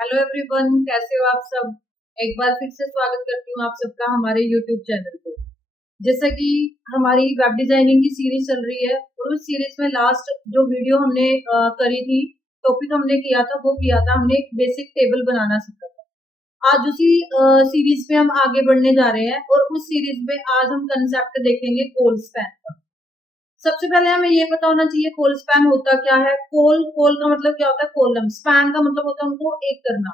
Hello everyone, कैसे हो आप सब। एक बार फिर से स्वागत करती हूँ आप सबका हमारे यूट्यूब चैनल पे। जैसा कि हमारी वेब डिजाइनिंग की सीरीज चल रही है और उस सीरीज में लास्ट जो वीडियो हमने करी थी, टॉपिक हमने किया था, वो किया था हमने एक बेसिक टेबल बनाना सीखा था। आज उसी सीरीज में हम आगे बढ़ने जा रहे हैं और उस सीरीज में आज हम कंसेप्ट देखेंगे कोल स्पैन का। सबसे पहले हमें ये पता होना चाहिए कोल स्पैन होता क्या है। कोल कोल का मतलब क्या होता है, कॉलम। स्पैन का मतलब होता है उनको एक करना।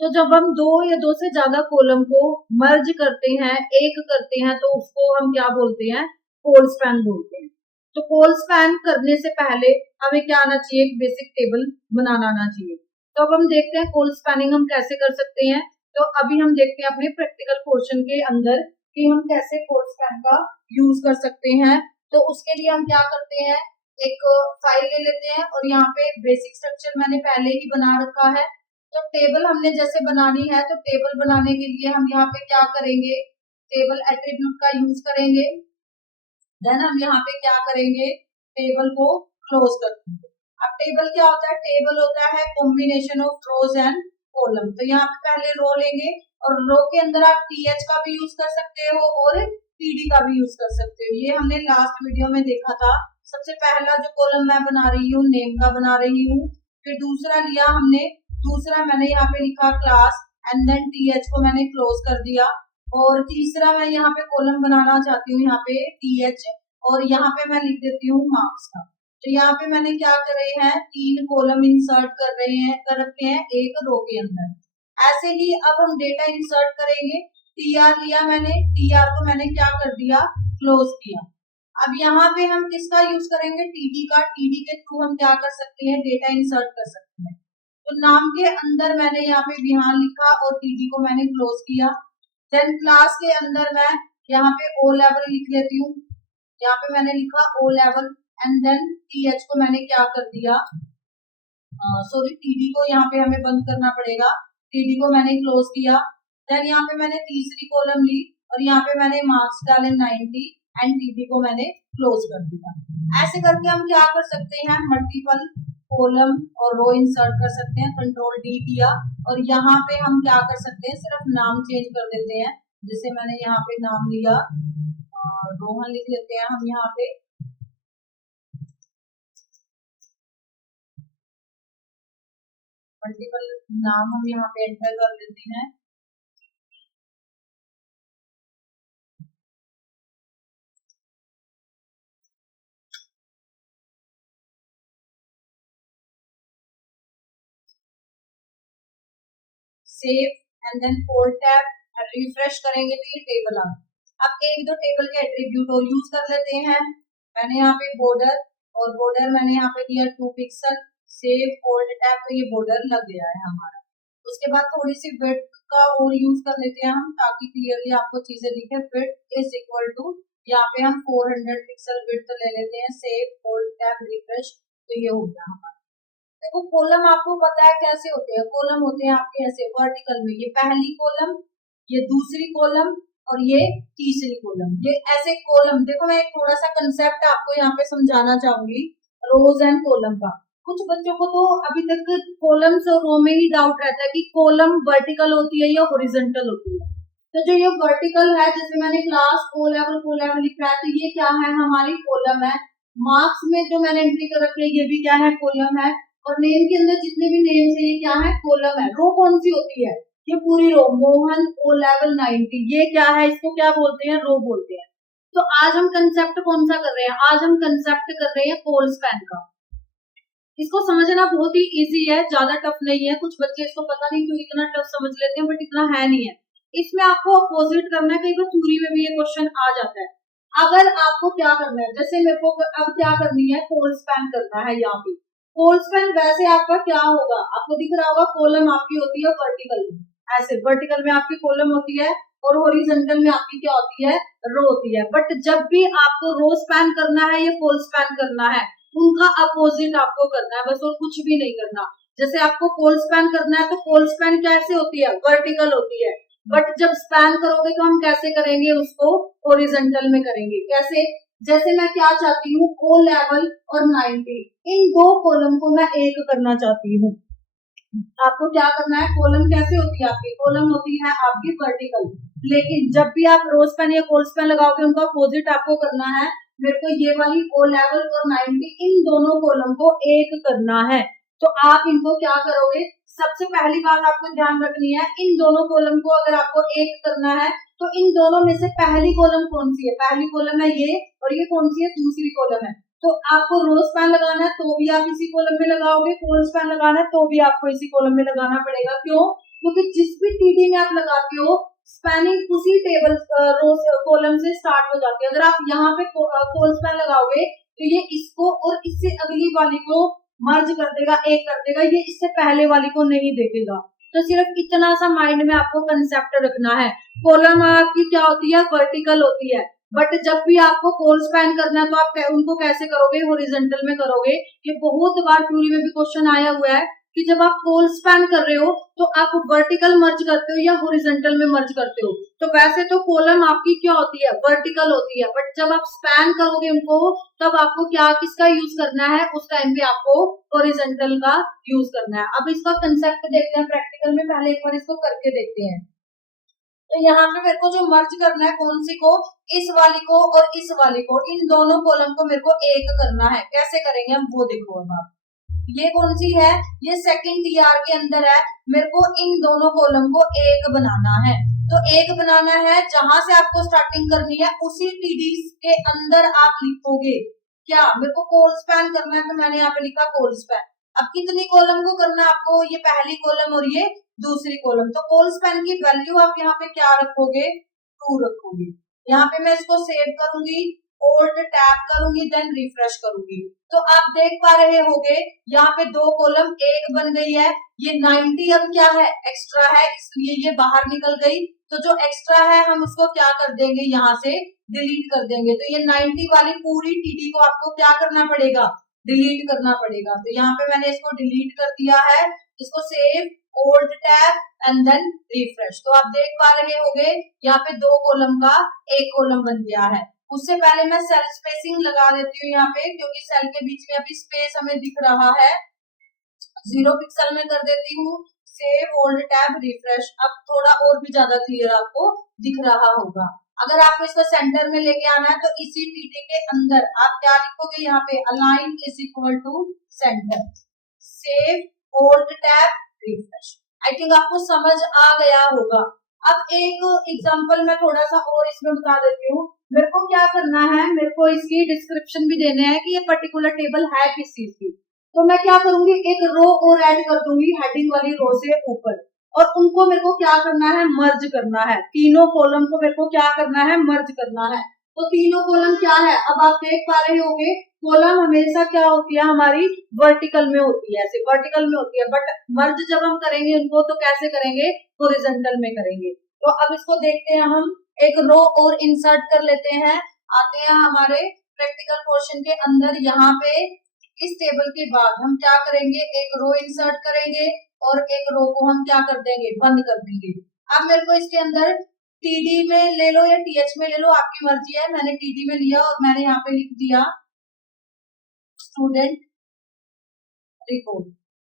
तो जब हम दो या दो से ज्यादा कॉलम को मर्ज करते हैं, एक करते हैं, तो उसको हम क्या बोलते हैं, कोल स्पैन बोलते हैं। तो कोल स्पैन करने से पहले हमें क्या आना चाहिए, एक बेसिक टेबल बनाना आना चाहिए। तो अब हम देखते हैं कोल स्पैनिंग हम कैसे कर सकते हैं। तो अभी हम देखते हैं अपने प्रैक्टिकल पोर्शन के अंदर कि हम कैसे कोल स्पैन का यूज कर सकते हैं। तो उसके लिए हम क्या करते हैं, एक फाइल ले लेते हैं और यहाँ पे बेसिक स्ट्रक्चर मैंने पहले ही बना रखा है। तो टेबल हमने जैसे बनानी है, तो टेबल बनाने के लिए हम यहाँ पे क्या करेंगे, टेबल एट्रीब्यूट का यूज करेंगे। देन हम यहाँ पे क्या करेंगे, टेबल को क्लोज कर देंगे। अब टेबल क्या होता है, टेबल होता है combination of rose and column. तो यहाँ पे पहले रो लेंगे और रो के अंदर आप टीएच का भी यूज कर सकते हो और टीडी का भी यूज कर सकते हो। ये हमने लास्ट वीडियो में देखा था। सबसे पहला जो कॉलम मैं बना रही हूँ, नेम का बना रही हूँ। फिर दूसरा लिया हमने, दूसरा मैंने यहाँ पे लिखा क्लास एंड देन टीएच को मैंने क्लोज कर दिया। और तीसरा मैं यहाँ पे कॉलम बनाना चाहती हूँ, यहाँ पे टीएच, और यहाँ पे मैं लिख देती हूँ मार्क्स का। तो यहाँ पे मैंने क्या कर रहे हैं, 3 कॉलम इंसर्ट कर रखे हैं एक रो के अंदर। ऐसे ही अब हम डेटा इंसर्ट करेंगे। टीआर लिया मैंने, टीआर को मैंने क्या कर दिया, क्लोज किया। अब यहाँ पे हम किसका यूज करेंगे, टीडी का। टीडी के थ्रू हम क्या कर सकते हैं, डेटा इंसर्ट कर सकते हैं। तो नाम के अंदर मैंने यहाँ पे विहान लिखा और टीडी को मैंने क्लोज किया। देन क्लास के अंदर मैं यहाँ पे ओ लेवल लिख लेती हूँ। यहाँ पे मैंने लिखा O level and then TH को मैंने क्या कर दिया, सॉरी टीडी को यहाँ पे हमें बंद करना पड़ेगा। टीडी को मैंने क्लोज किया। देन यहाँ पे मैंने तीसरी कॉलम ली और यहाँ पे मैंने मार्क्स डाले 90 एंड टीडी को मैंने क्लोज कर दिया। ऐसे करके हम क्या कर सकते हैं, मल्टीपल कॉलम और रो इंसर्ट कर सकते हैं। कंट्रोल डी किया और यहाँ पे हम क्या कर सकते हैं, सिर्फ नाम चेंज कर देते हैं। जैसे मैंने यहाँ पे नाम लिया, रोहन लिख लेते हैं हम यहाँ पे। मल्टीपल नाम हम यहाँ पे एंटर कर लेते हैं। Save and then fold tab, refresh करेंगे तो ये टेबल आ गया। अब एक दो टेबल के एट्रीब्यूट और यूज कर लेते हैं। मैंने यहाँ पे बॉर्डर, और बॉर्डर मैंने यहाँ पे दिया 2 पिक्सल। सेव फोल्ड टैब, तो ये बॉर्डर लग गया है हमारा। उसके बाद थोड़ी सी विड्थ का और यूज कर लेते हैं हम, ताकि क्लियरली आपको चीजें दिखे। विड्थ इज इक्वल टू, यहाँ पे हम 400 पिक्सल विड्थ ले लेते हैं। सेव फोल्ड टैब रिफ्रेश, तो ये हो गया हमारा। देखो कॉलम आपको पता है कैसे होते हैं, कॉलम होते हैं आपके ऐसे वर्टिकल में, ये पहली कॉलम, ये दूसरी कॉलम और ये तीसरी कॉलम। ये ऐसे कॉलम, देखो मैं एक थोड़ा सा कंसेप्ट आपको यहाँ पे समझाना चाहूंगी रोज एंड कॉलम का। कुछ बच्चों को तो अभी तक कॉलम्स और रो में ही डाउट रहता है कि कॉलम वर्टिकल होती है या हॉरिजॉन्टल होती है। तो जो ये वर्टिकल है, जैसे मैंने क्लास ओ लेवल लिखा है, तो ये क्या है, हमारी कॉलम है। मार्क्स में जो मैंने एंट्री कर रखी है, ये भी क्या है, कॉलम है। और नेम के अंदर जितने भी नेम्स है, ये क्या है, कॉलम है। रो कौन सी होती है, ये पूरी रो। मोहन ओ लेवल 90, ये क्या है, इसको क्या बोलते हैं, रो बोलते हैं। तो आज हम कंसेप्ट कौन सा कर रहे हैं, आज हम कंसेप्ट कर रहे हैं कोल स्पैन का। इसको समझना बहुत ही इजी है, ज्यादा टफ नहीं है। कुछ बच्चे इसको पता नहीं क्यों इतना टफ समझ लेते हैं, बट इतना है नहीं है। इसमें आपको अपोजिट करना है, कई बार थ्योरी में भी ये क्वेश्चन आ जाता है। अगर आपको क्या करना है, जैसे मेरे को अब क्या करनी है, कोल स्पैन करना है। यहाँ पे कोल स्पैन वैसे आपका क्या होगा, आपको दिख रहा होगा, कॉलम आपकी होती है वर्टिकल में, ऐसे वर्टिकल में आपकी कॉलम होती है और हॉरिजॉन्टल में आपकी क्या होती है, रो होती है। बट जब भी आपको रो स्पैन करना है या कोल स्पैन करना है, उनका अपोजिट आपको करना है बस, और कुछ भी नहीं करना। जैसे आपको कोल स्पैन करना है, तो कोल स्पैन कैसे होती है, वर्टिकल होती है। बट जब स्पैन करोगे तो हम कैसे करेंगे, उसको हॉरिजॉन्टल में करेंगे। कैसे, जैसे मैं क्या चाहती हूँ, ओ लेवल और 90, इन दो कॉलम को मैं एक करना चाहती हूँ। आपको क्या करना है, कॉलम कैसे होती है आपकी, कॉलम होती है आपकी वर्टिकल, लेकिन जब भी आप रो स्पैन या कॉल स्पैन लगाओगे उनका अपोजिट आपको करना है। मेरे को ये वाली ओ लेवल और 90 इन दोनों कॉलम को एक करना है। तो आप इनको क्या करोगे, सबसे पहली बात आपको ध्यान रखनी है, इन दोनों कॉलम को अगर आपको एक करना है तो इन दोनों में से पहली कॉलम कौन सी है, पहली कॉलम है ये, और ये कौन सी है, दूसरी कॉलम है। तो आपको रो स्पैन लगाना है तो भी आप इसी कॉलम में लगाओगे, कॉल स्पैन लगाना है तो भी आपको इसी कॉलम में लगाना पड़ेगा। क्यों, क्योंकि जिस भी टीडी में आप लगाते हो स्पैनिंग उसी टेबल रो कॉलम से स्टार्ट हो जाती है। अगर आप यहाँ पे कॉल स्पैन लगाओगे तो ये इसको और इससे अगली वाली को मर्ज कर देगा, एक कर देगा, ये इससे पहले वाली को नहीं देखेगा। तो सिर्फ इतना सा माइंड में आपको कंसेप्ट रखना है। कॉलम आपकी क्या होती है, वर्टिकल होती है, बट जब भी आपको कॉल स्पैन करना है तो आप उनको कैसे करोगे, हॉरिजॉन्टल में करोगे। ये बहुत बार थ्योरी में भी क्वेश्चन आया हुआ है कि जब आप कॉल स्पैन कर रहे हो तो आप वर्टिकल मर्ज करते हो या हॉरिजॉन्टल में मर्ज करते हो। तो वैसे तो कॉलम आपकी क्या होती है, वर्टिकल होती है, बट जब आप स्पैन करोगे उनको तब आपको क्या किसका यूज करना है, उस टाइम पे आपको हॉरिजॉन्टल का यूज करना है। अब इसका कंसेप्ट देखते हैं प्रैक्टिकल में, पहले एक बार इसको करके देखते हैं। तो यहाँ पे मेरे को जो मर्ज करना है कौन सी को, इस वाली को और इस वाली को, इन दोनों कॉलम को मेरे को एक करना है। कैसे करेंगे हम वो देखो। अब आप ये कौन सी है, ये सेकंड टीआर के अंदर है, मेरे को इन दोनों कॉलम को एक बनाना है। तो एक बनाना है, जहां से आपको स्टार्टिंग करनी है उसी टीडी के अंदर आप लिखोगे क्या, मेरे को कॉल स्पैन करना है तो मैंने यहाँ पे लिखा कॉल स्पैन। अब कितनी कॉलम को करना है आपको, ये पहली कॉलम और ये दूसरी कॉलम। तो कॉल स्पैन की वैल्यू आप यहाँ पे क्या रखोगे, 2 रखोगे। यहाँ पे मैं इसको सेव करूंगी, ओल्ड टैब करूंगी, देन रिफ्रेश करूंगी। तो आप देख पा रहे होगे यहाँ पे 2 कॉलम एक बन गई है। ये 90 अब क्या है, एक्स्ट्रा है, इसलिए ये बाहर निकल गई। तो जो एक्स्ट्रा है हम उसको क्या कर देंगे, यहाँ से डिलीट कर देंगे। तो ये 90 वाली पूरी टीडी को आपको क्या करना पड़ेगा, डिलीट करना पड़ेगा। तो यहाँ पे मैंने इसको डिलीट कर दिया है, इसको save, old tab and then refresh. तो आप देख पा रहे होंगे यहाँ पे 2 कॉलम का एक कॉलम बन गया है। उससे पहले मैं सेल स्पेसिंग लगा देती हूँ यहाँ पे, क्योंकि सेल के बीच में अभी स्पेस हमें दिख रहा है। 0 पिक्सल में कर देती हूँ, सेव, ओल्ड टैब, रिफ्रेश। अब थोड़ा और भी ज्यादा क्लियर आपको दिख रहा होगा। अगर आपको इसको सेंटर में लेके आना है तो इसी टीटी के अंदर आप क्या लिखोगे, यहाँ पे align is equal to centre, save, old tab, refresh. I think आपको समझ आ गया होगा। अब एक एग्जांपल मैं थोड़ा सा और इसमें बता देती हूँ। मेरे को क्या करना है, मेरे को इसकी डिस्क्रिप्शन भी देने हैं कि ये पर्टिकुलर टेबल है किस चीज की। तो मैं क्या करूंगी, एक रो और ऐड कर दूंगी हेडिंग वाली रो से ऊपर, और उनको मेरे को क्या करना है, मर्ज करना है। तीनों कॉलम को मेरे को क्या करना है, मर्ज करना है। तो तीनों कॉलम क्या है, अब आप देख पा रहे होंगे कॉलम हमेशा क्या होती है हमारी, वर्टिकल में होती है, ऐसे वर्टिकल में होती है, बट मर्ज जब हम करेंगे उनको तो कैसे करेंगे, हॉरिजॉन्टल में करेंगे। तो अब इसको देखते हैं हम, एक रो और इंसर्ट कर लेते हैं। आते हैं हमारे प्रैक्टिकल पोर्शन के अंदर। यहाँ पे इस टेबल के बाद हम क्या करेंगे, एक रो इंसर्ट करेंगे और एक रो को हम क्या कर देंगे, बंद कर देंगे। अब मेरे को इसके अंदर टीडी में ले लो या टीएच में ले लो, आपकी मर्जी है। मैंने टीडी में लिया और मैंने यहाँ पे लिख दिया स्टूडेंट रिपोर्ट,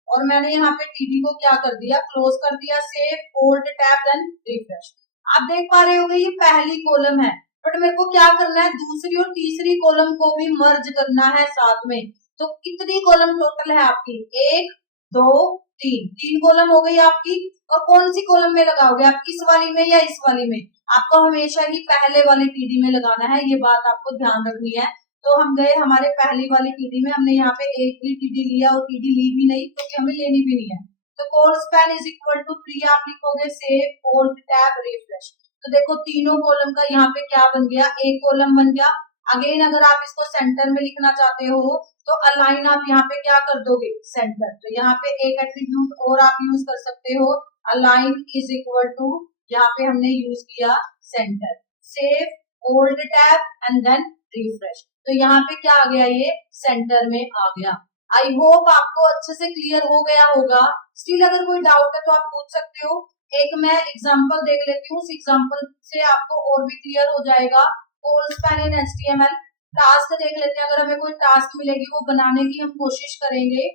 और मैंने यहाँ पे टीडी को क्या कर दिया, क्लोज कर दिया, save, old tab, then refresh. आप देख पा रहे होंगे ये पहली कॉलम है, बट मेरे को क्या करना है, दूसरी और तीसरी कॉलम को भी मर्ज करना है साथ में। तो कितनी कॉलम टोटल है आपकी, 1 2 3 कॉलम हो गई आपकी। और कौन सी कॉलम में लगाओगे आप, इस वाली में या इस वाली में, आपको हमेशा ही पहले वाली टीडी में लगाना है, ये बात आपको ध्यान रखनी है। तो हम गए हमारे पहली वाली टीडी में, हमने यहाँ पे एक भी टीडी लिया और टीडी ली भी नहीं क्योंकि हमें लेनी भी नहीं है। तो col span is equal to 3 आप लिखोगे, सेव, ओल्ड टैब, रिफ्रेश। तो देखो तीनों कॉलम का यहाँ पे क्या बन गया, एक कॉलम बन गया। अगेन अगर आप इसको सेंटर में लिखना चाहते हो तो अलाइन आप यहाँ पे क्या कर दोगे, सेंटर। तो यहाँ पे एक एट्रीब्यूट और आप यूज कर सकते हो, अलाइन इज इक्वल टू, यहाँ पे हमने यूज किया centre, save, old tab and then refresh. तो यहाँ पे क्या आ गया, ये सेंटर में आ गया। आई होप आपको अच्छे से क्लियर हो गया होगा। स्टिल अगर कोई डाउट है तो आप पूछ सकते हो। एक मैं एग्जांपल देख लेती हूँ, उस एग्जांपल से आपको और भी क्लियर हो जाएगा। Call span in HTML task देख लेते हैं। अगर हमें कोई टास्क मिलेगी वो बनाने की हम कोशिश करेंगे।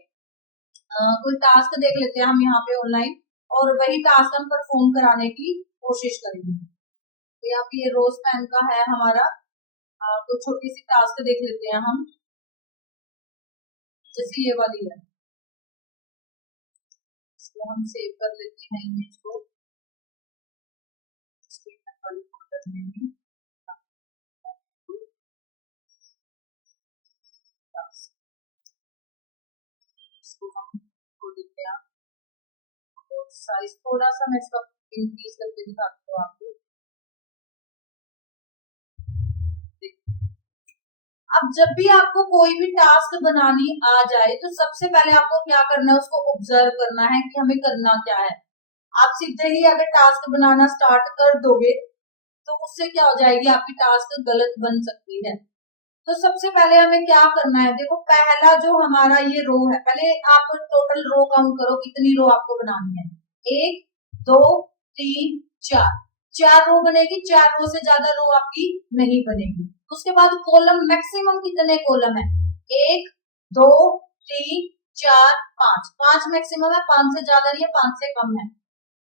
कोई टास्क देख लेते हैं हम यहाँ पे ऑनलाइन, और वही टास्क हम परफॉर्म कराने की कोशिश करेंगे। तो यहाँ पे ये रोज पेन का है हमारा, तो छोटी सी टास्क देख लेते हैं हम, जैसे ये वाली है, इसको हम सेव कर लेते हैं इमेज को, इसको हम खोल देते हैं, साइज थोड़ा सा मैं इसका इंक्रीज करके दिखाती हूँ आपको। अब जब भी आपको कोई भी टास्क बनानी आ जाए तो सबसे पहले आपको क्या करना है, उसको ऑब्जर्व करना है कि हमें करना क्या है। आप सीधे ही अगर टास्क बनाना स्टार्ट कर दोगे तो उससे क्या हो जाएगी, आपकी टास्क गलत बन सकती है। तो सबसे पहले हमें क्या करना है, देखो पहला जो हमारा ये रो है, पहले आप टोटल रो काउंट करो कितनी रो आपको बनानी है, 1 2 3 4, 4 रो बनेगी, 4 रो से ज्यादा रो आपकी नहीं बनेगी। उसके बाद कॉलम मैक्सिमम कितने कॉलम है, 1 2 3 4 5, 5 मैक्सिमम है, 5 से ज्यादा नहीं है, 5 से कम है।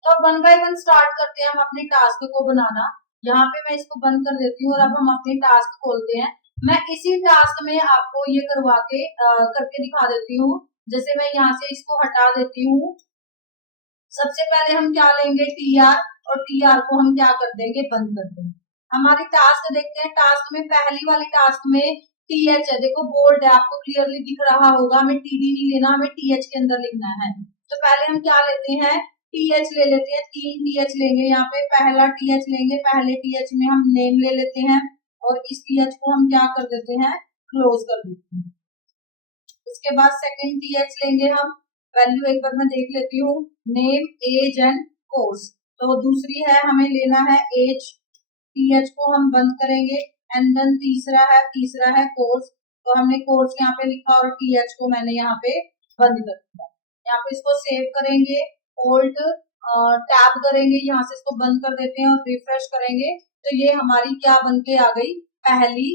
तो अब 1 बाय 1 स्टार्ट करते हैं हम अपने टास्क को बनाना। यहाँ पे मैं इसको बंद कर देती हूँ और अब हम अपने टास्क खोलते हैं। मैं इसी टास्क में आपको ये करवा के करके दिखा देती हूँ। जैसे मैं यहाँ से इसको हटा देती हूँ, सबसे पहले हम क्या लेंगे, TR, और TR को हम क्या कर देंगे, बंद कर देंगे। हमारी टास्क देखते हैं, टास्क में पहली वाली टास्क में TH है, देखो बोल्ड है, आपको क्लियरली दिख रहा होगा। हमें TD नहीं लेना, हमें TH के अंदर लिखना है। तो पहले हम क्या लेते हैं, TH ले लेते हैं, 3 TH लेंगे। यहाँ पे पहला TH लेंगे, पहले TH में हम नेम ले लेते हैं और इस TH को हम क्या कर देते हैं, क्लोज कर देते हैं। उसके बाद सेकंड TH लेंगे हम, वैल्यू एक बार मैं देख लेती हूँ, नेम एज एंड कोर्स, तो दूसरी है हमें लेना है एज, TH को हम बंद करेंगे। एंड देन तीसरा है कोर्स, तो हमने कोर्स यहाँ पे लिखा और TH को मैंने यहाँ पे बंद कर दिया। यहाँ पे इसको सेव करेंगे, ऑल्ट टैब करेंगे, यहाँ से इसको बंद कर देते हैं और रिफ्रेश करेंगे, तो ये हमारी क्या बन के आ गई, पहली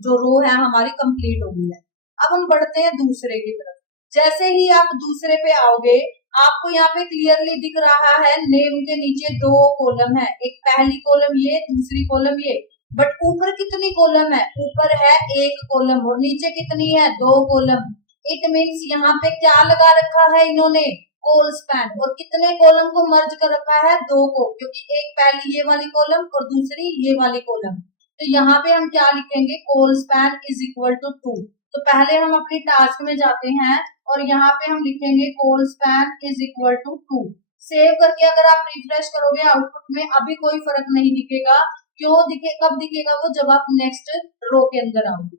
जो रो है हमारी कंप्लीट हो गई है। अब हम बढ़ते हैं दूसरे की तरफ। जैसे ही आप दूसरे पे आओगे, आपको यहाँ पे क्लियरली दिख रहा है नेम के नीचे 2 कॉलम है, एक पहली कॉलम ये, दूसरी कॉलम ये, बट ऊपर कितनी कॉलम है, ऊपर है 1 कॉलम और नीचे कितनी है, 2 कॉलम। इट मीन्स यहाँ पे क्या लगा रखा है इन्होंने, कोल स्पैन, और कितने कॉलम को मर्ज कर रखा है, 2 को, क्योंकि एक पहली ये वाली कॉलम और दूसरी ये वाली कॉलम। तो यहाँ पे हम क्या लिखेंगे, colspan is equal to 2। तो पहले हम अपनी टास्क में जाते हैं और यहाँ पे हम लिखेंगे colspan is equal to 2। Save करके अगर आप रिफ्रेश करोगे आउटपुट में अभी कोई फर्क नहीं दिखेगा। क्यों दिखे, कब दिखेगा वो, जब आप नेक्स्ट रो के अंदर आओगे।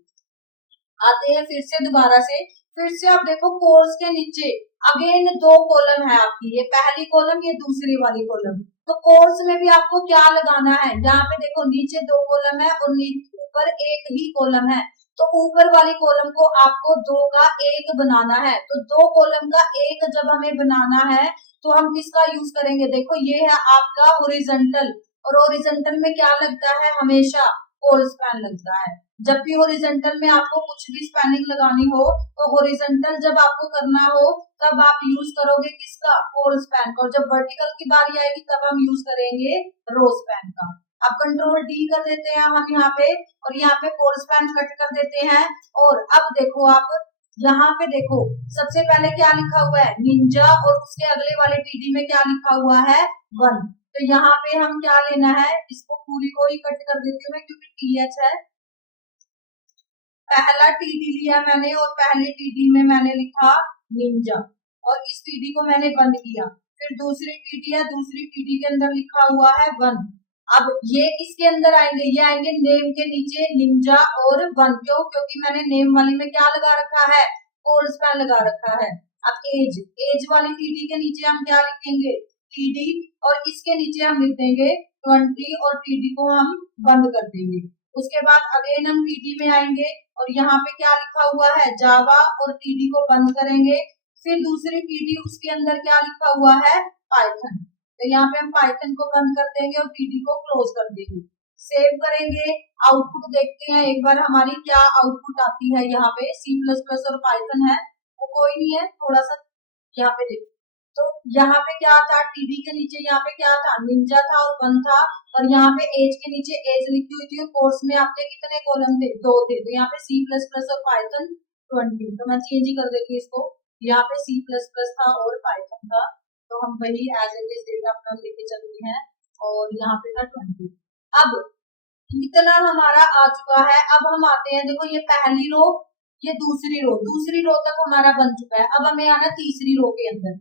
आते हैं फिर से दोबारा से, फिर से आप देखो कोर्स के नीचे अगेन 2 कॉलम है आपकी, ये पहली कॉलम, ये दूसरी वाली कॉलम। तो कोर्स में भी आपको क्या लगाना है, यहाँ पे देखो नीचे 2 कॉलम है और ऊपर 1 ही कॉलम है, तो ऊपर वाली कॉलम को आपको 2 का 1 बनाना है। तो 2 कॉलम का 1 जब हमें बनाना है तो हम किसका यूज करेंगे, देखो ये है आपका हॉरिजॉन्टल, और हॉरिजॉन्टल में क्या लगता है, हमेशा कोल स्पैन लगता है। जब भी हॉरिजॉन्टल में आपको कुछ भी स्पैनिंग लगानी हो तो हॉरिजॉन्टल जब आपको करना हो तब आप यूज करोगे किसका, कोल स्पैन का, और जब वर्टिकल की बारी आएगी तब हम यूज करेंगे रो स्पैन का। अब कंट्रोल D कर देते हैं हम यहाँ पे, और यहाँ पे कोल स्पैन कट कर देते हैं। और अब देखो आप यहाँ पे देखो, सबसे पहले क्या लिखा हुआ है, निंजा, और उसके अगले वाले TD में क्या लिखा हुआ है, 1। तो यहाँ पे हम क्या लेना है, इसको पूरी को ही कट कर देती हूँ मैं, क्योंकि TH है। पहला TD लिया मैंने और पहले TD में मैंने लिखा निंजा, और इस TD को मैंने बंद किया। फिर दूसरी TD है, दूसरी TD के अंदर लिखा हुआ है 1। अब ये इसके अंदर आएंगे, ये आएंगे नेम के नीचे निंजा और 1, क्यों, क्योंकि मैंने नेम वाली में क्या लगा रखा है, कोल स्पैन लगा रखा है। अब एज वाली TD के नीचे हम क्या लिखेंगे, TD, और इसके नीचे हम लिख देंगे 20 और TD को हम बंद कर देंगे। उसके बाद अगेन हम TD में आएंगे और यहाँ पे क्या लिखा हुआ है, जावा, और TD को बंद करेंगे। फिर दूसरी TD, उसके अंदर क्या लिखा हुआ है, पाइथन, तो यहाँ पे हम पाइथन को बंद कर देंगे और TD को क्लोज कर देंगे। सेव करेंगे, आउटपुट देखते हैं एक बार हमारी क्या आउटपुट आती है। यहाँ पे C++ और पाइथन है, वो कोई नहीं है, थोड़ा सा यहाँ पे देखो, तो यहाँ पे क्या था, टीडी के नीचे यहाँ पे क्या था, निंजा था और 1 था, और यहाँ पे एज के नीचे एज लिखी हुई थी। कोर्स में आपके कितने कॉलम थे, 2 थे, तो यहाँ पे C++ और पाइथन 20। तो मैं चेंज ही कर देती हूँ इसको, यहाँ पे C++ था और पाइथन था, तो हम वही एज इट इज डेटा अपना लेके चलते हैं, और यहाँ पे था 20। अब इतना हमारा आ चुका है। अब हम आते हैं, देखो ये पहली रो, ये दूसरी रो तक हमारा बन चुका है। अब हमें आना तीसरी रो के अंदर।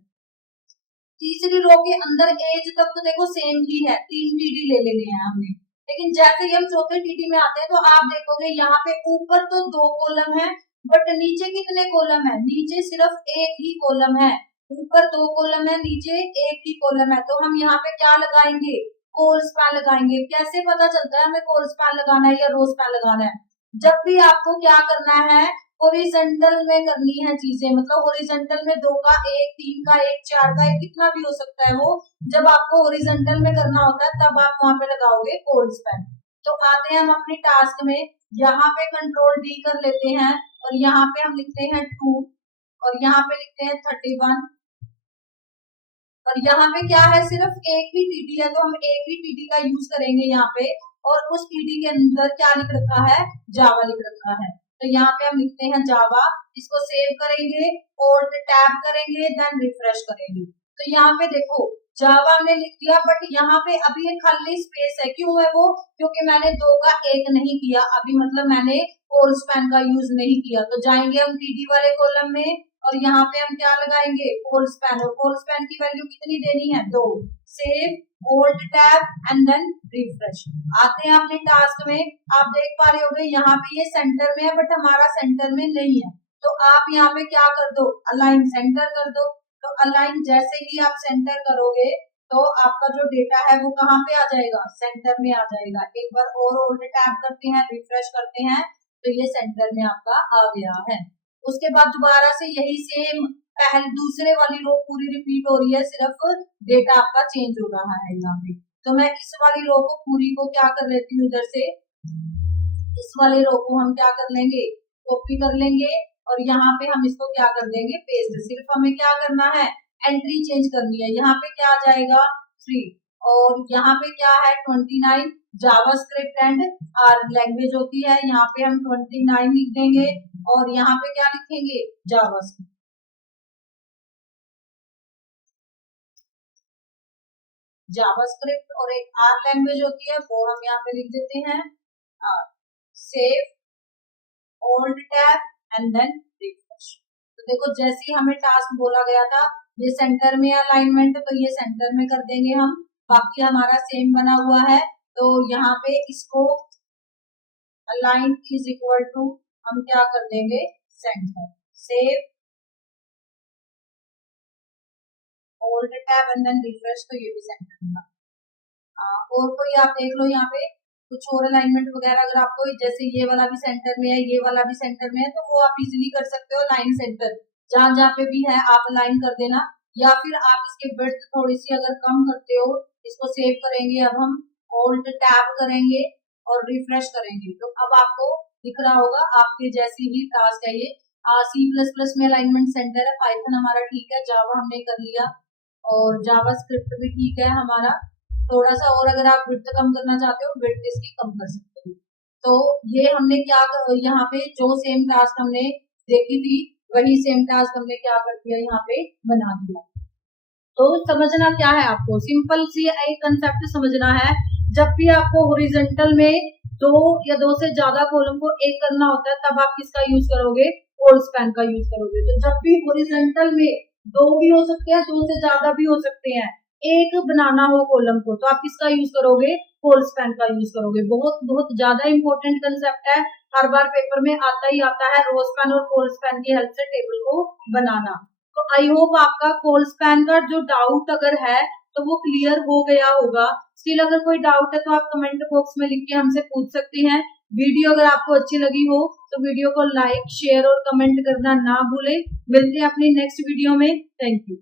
तीसरी रो के अंदर एज तक तो देखो सेम ही है, 3 टीडी ले लेने हैं हमने, लेकिन जैसे ही हम चौथे टीडी में आते हैं तो आप देखोगे यहाँ पे ऊपर तो 2 कॉलम है, बट नीचे कितने कॉलम है, नीचे सिर्फ एक ही कॉलम है। ऊपर 2 कॉलम है, नीचे एक ही कॉलम है, तो हम यहाँ पे क्या लगाएंगे, कोल स्पैन लगाएंगे। कैसे पता चलता है हमें कोल स्पैन लगाना है या रो स्पैन लगाना है, जब भी आपको क्या करना है, हॉरिजॉन्टल में करनी है चीजें, मतलब हॉरिजॉन्टल में 2 का 1, 3 का 1, 4 का 1, कितना भी हो सकता है वो, जब आपको हॉरिजॉन्टल में करना होता है तब आप वहां पे लगाओगे कोल स्पैन। तो आते हैं हम अपनी टास्क में, यहाँ पे कंट्रोल डी कर लेते हैं, और यहाँ पे हम लिखते हैं 2, और यहाँ पे लिखते हैं 31, और यहाँ पे क्या है, सिर्फ एक ही टीडी है, तो हम एक ही टीडी का यूज करेंगे यहाँ पे, और उस टीडी के अंदर क्या लिख रखा है, जावा लिख रखा है, तो यहाँ पे हम लिखते हैं जावा, इसको सेव करेंगे, Alt टैब करेंगे, देन रिफ्रेश करेंगे। तो यहाँ पे देखो जावा में लिख दिया, बट यहाँ पे अभी एक खाली स्पेस है, क्यों है वो, क्योंकि मैंने 2 का 1 नहीं किया अभी, मतलब मैंने कोल स्पैन का यूज नहीं किया। तो जाएंगे हम टीडी वाले कॉलम में, और यहाँ पे हम क्या लगाएंगे, कोल स्पैन, और कोल स्पैन की वैल्यू कितनी देनी है, 2। Save, Alt tab and then refresh. आते हैं अपने टास्क में, आप देख पा रहे होंगे यहाँ पे ये सेंटर में है, बट हमारा सेंटर में नहीं है, तो आप यहाँ पे क्या कर दो, अलाइन सेंटर कर दो। तो अलाइन जैसे ही आप सेंटर करोगे तो आपका जो डेटा है वो कहाँ पे आ जाएगा, सेंटर में आ जाएगा। एक बार और Alt टैब करते हैं, रिफ्रेश करते हैं, तो ये सेंटर में आपका आ गया है। उसके बाद दोबारा से यही सेम पहले दूसरे वाली रो पूरी रिपीट हो रही है, सिर्फ डेटा आपका चेंज हो रहा है यहाँ पे। तो मैं इस वाली रो को पूरी को क्या कर लेती हूँ, इधर से इस वाली रो को हम क्या कर लेंगे, कॉपी कर लेंगे, और यहाँ पे हम इसको क्या कर देंगे, पेस्ट। सिर्फ हमें क्या करना है, एंट्री चेंज करनी है। यहाँ पे क्या आ जाएगा, 3, और यहाँ पे क्या है, 29। जावास्क्रिप्ट एंड आर लैंग्वेज होती है, यहाँ पे हम 29 लिख देंगे, और यहाँ पे क्या लिखेंगे, जावास्क्रिप्ट। जावास्क्रिप्ट और एक आर लैंग्वेज होती है, वो हम यहाँ पे लिख देते हैं, R. Save, Alt tab and then refresh. तो देखो जैसे ही हमें टास्क बोला गया था, ये सेंटर में अलाइनमेंट, तो ये सेंटर में कर देंगे हम, बाकी हमारा सेम बना हुआ है। तो यहाँ पे इसको अलाइन इज इक्वल टू हम क्या कर देंगे, centre. Save, Alt tab and then refresh, तो ये भी सेंटर में। और कोई आप देख लो यहाँ पे कुछ और अलाइनमेंट वगैरह, अगर आपको जैसे ये वाला भी सेंटर में है, ये वाला भी सेंटर में है, तो वो आप इजीली कर सकते हो, लाइन सेंटर जहां जहां पे भी है आप अलाइन कर देना, या फिर आप इसके विड्थ थोड़ी सी अगर कम करते हो, इसको सेव करेंगे, अब हम Alt टैब करेंगे और रिफ्रेश करेंगे, तो अब आपको दिख रहा होगा आपके जैसी ही टास्क है ये। C++ में अलाइनमेंट सेंटर है, पाइथन हमारा ठीक है, जावा हमने कर लिया, और जावास्क्रिप्ट भी ठीक है हमारा। थोड़ा सा और अगर आप विड्थ कम करना चाहते हो, विड्थ इसकी कम कर सकते हो। तो ये हमने क्या, यहाँ पे जो सेम टास्क हमने देखी थी, वही सेम टास्क हमने क्या कर दिया, यहाँ पे बना दिया। तो समझना क्या है, आपको सिंपल सी एक कंसेप्ट समझना है, जब भी आपको हॉरिजॉन्टल में 2 या 2 से ज्यादा कॉलम को एक करना होता है, तब आप किसका यूज करोगे, कोल स्पैन का यूज करोगे। तो जब भी हॉरिजॉन्टल में 2 भी हो सकते हैं, 2 से ज्यादा भी हो सकते हैं, एक बनाना हो कॉलम को, तो आप किसका यूज करोगे, कोल स्पैन का यूज करोगे। बहुत बहुत ज्यादा इंपॉर्टेंट कंसेप्ट है, हर बार पेपर में आता ही आता है, रो स्पैन और कोल स्पैन की हेल्प से टेबल को बनाना। तो आई होप आपका कोल स्पैन का जो डाउट अगर है तो वो क्लियर हो गया होगा। स्टिल अगर कोई डाउट है तो आप कमेंट बॉक्स में लिख के हमसे पूछ सकते हैं। वीडियो अगर आपको अच्छी लगी हो तो वीडियो को लाइक, शेयर और कमेंट करना ना भूलें। मिलते हैं अपनी नेक्स्ट वीडियो में। Thank you.